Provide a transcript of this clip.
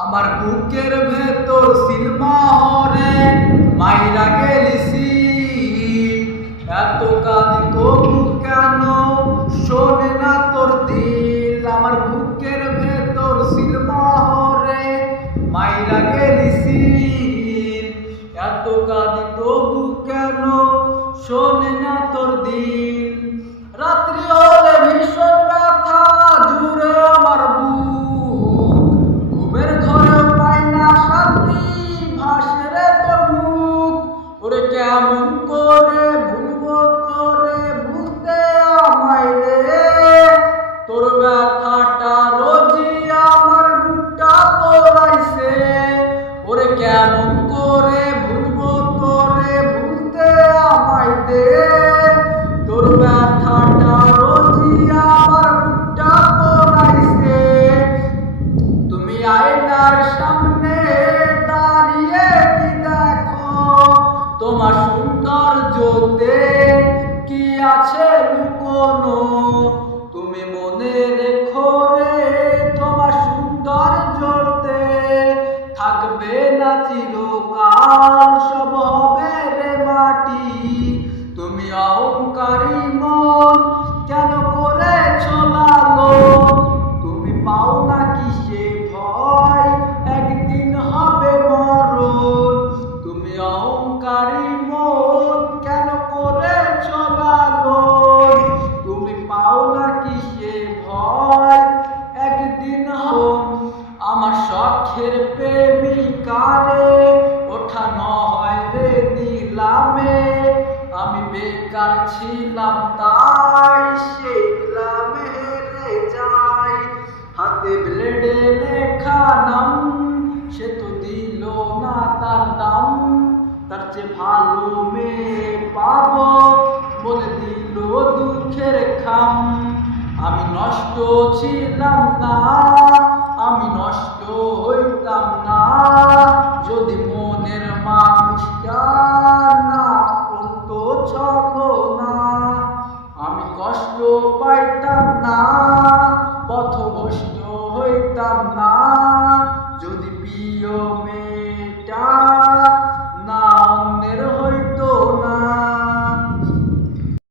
আমার বুকের ভেতর সিলমাহরে মাইরা গেলিসি, এত কাঁদি তবু কেন শোনে না তোর দিল। আমার বুকের ভেতর সিলমাহরে মাইরা গেলিসি, এত কাঁদি তবু কেন শোনে না তোর দিল। রাত্রি হলে ভীষণ ব্যথা জুড়ে আমার বুক, ঘুমের ঘরেও পাই না শান্তি, ভাসে রে তোর মুখ। ওরে কেমন করে ভুলবো তোরে, ভুলতে আমায় রে। তোর ব্যথাটা রোজই আমার বুকটা পোড়াইছে। ওরে কেমন করে ভুলবো তোরে, ভুলতে আমায় দে। তোর ব্যথাটা রোজই আমার বুকটা পোড়াইছে। তুমি আয়নার সামনে দাঁড়িয়ে কি দেখো, তোমার সৌন্দর্যতে কি আছে লুকোনো। তুমি মনে রেখো রে, তোমার সৌন্দর্যতে থাকবে না চিরকাল, সব হবে রে মাটি। তুমি অহংকারী মন কেন করেছ লালন, তুমি পাও না কিসে ভয়, একদিন হবে মরণ। তুমি অহংকারী মন কেন করেছ লালন, তুমি পাও না কিসে ভয়, একদিন হবে। আমার শখের প্রেমিকারে ওঠানো হয় রে নিলামে, আমি বেকার ছিলাম তাই সেই নিলামে হেরে যাই। হাতে ব্লেডে লেখা নাম, সে তো দিল না তার দাম। তার চেয়ে ভালো মেয়ে পাবো বলে দিল দুঃখের খাম। আমি নষ্ট ছিলাম না, আমি নষ্ট হইতাম না, যদি মনের মানুষটা না করতো ছলনা। আমি কষ্ট পাইতাম না, পথভ্রষ্ট হইতাম না,